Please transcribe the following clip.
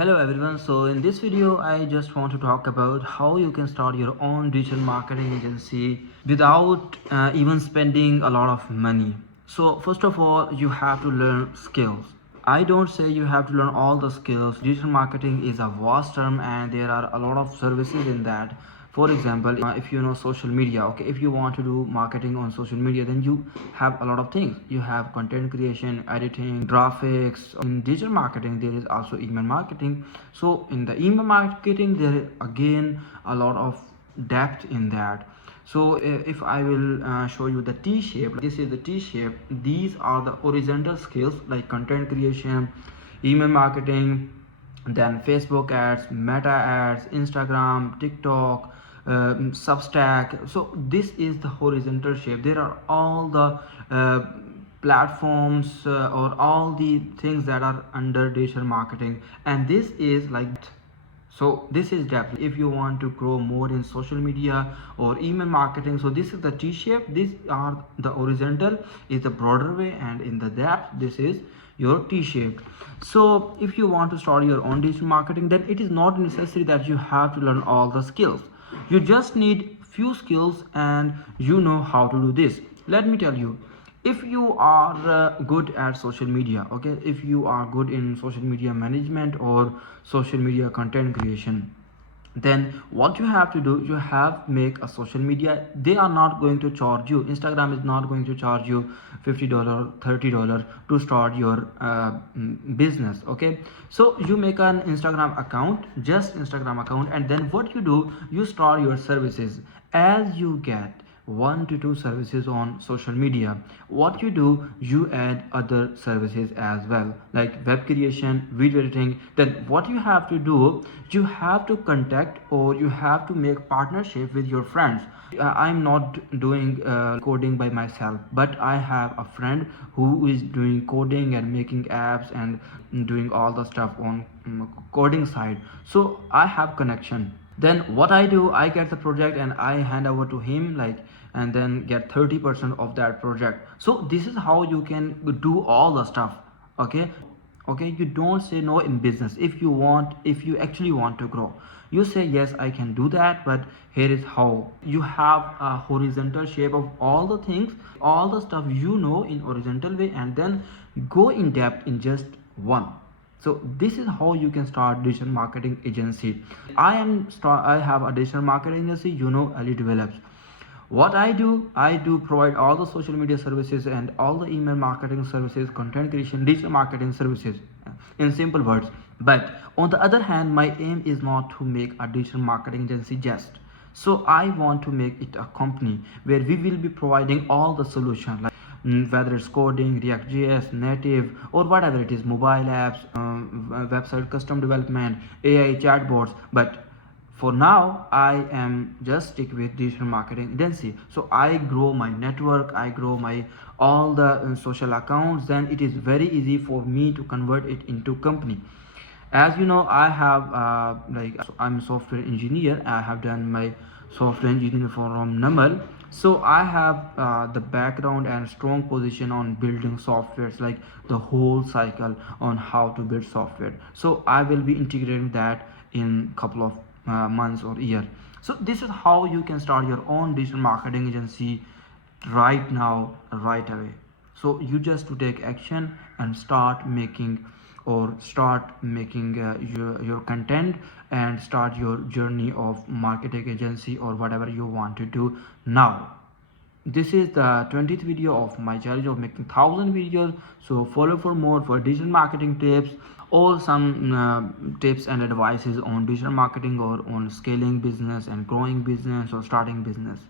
Hello everyone, so in this video I just want to talk about how you can start your own digital marketing agency without even spending a lot of money. So first of all, you have to learn skills. I don't say you have to learn all the skills. Digital marketing is a vast term and there are a lot of services in that. For example, if you know social media, okay, if you want to do marketing on social media, then you have a lot of things. You have content creation, editing, graphics. In digital marketing there is also email marketing. So in the email marketing there is again a lot of depth in that. So if I will show you the T shape, this is the T shape. These are the horizontal skills like content creation, email marketing, then Facebook ads, meta ads, Instagram, TikTok, Substack. So this is the horizontal shape. There are all the platforms or all the things that are under digital marketing, and this is like, so this is depth. If you want to grow more in social media or email marketing, so this is the T shape. These are the horizontal is the broader way, and in the depth this is your T shaped. So if you want to start your own digital marketing, then it is not necessary that you have to learn all the skills. You just need few skills and you know how to do this. Let me tell you, if you are good at social media, okay, if you are good in social media management or social media content creation, then what you have to do, you have make a social media. They are not going to charge you, Instagram is not going to charge you $50 $30 to start your business, okay. So you make an Instagram account, just Instagram account, and then what you do, you start your services. As you get 1 to 2 services on social media, what you do, you add other services as well, like web creation, video editing. Then what you have to do, you have to contact or you have to make partnership with your friends. I'm not doing coding by myself, but I have a friend who is doing coding and making apps and doing all the stuff on coding side, so I have connection. Then what I do, I get the project and I hand over to him, like, and then get 30% of that project. So this is how you can do all the stuff, okay. You don't say no in business. If you want, if you actually want to grow, you say yes, I can do that, but here is how. You have a horizontal shape of all the things, all the stuff you know in horizontal way, and then go in depth in just one. So this is how you can start digital marketing agency. I have a digital marketing agency, you know, Ali Develops. What I do provide all the social media services and all the email marketing services, content creation, digital marketing services, in simple words. But on the other hand, my aim is not to make a digital marketing agency just. So I want to make it a company where we will be providing all the solutions, like whether it's coding, React.js, native, or whatever it is, mobile apps, website custom development, AI chatbots. But for now I am just stick with digital marketing agency. So I grow my network, I grow my all the social accounts, then it is very easy for me to convert it into company. As you know, I have I'm a software engineer. I have done my software engineering from Namal. So I have the background and strong position on building softwares, like the whole cycle on how to build software. So I will be integrating that in couple of months or year. So this is how you can start your own digital marketing agency right now, right away. So you just to take action and start making your content and start your journey of marketing agency or whatever you want to do now. This is the 20th video of my challenge of making 1,000 videos. So follow for more for digital marketing tips or some tips and advices on digital marketing or on scaling business and growing business or starting business.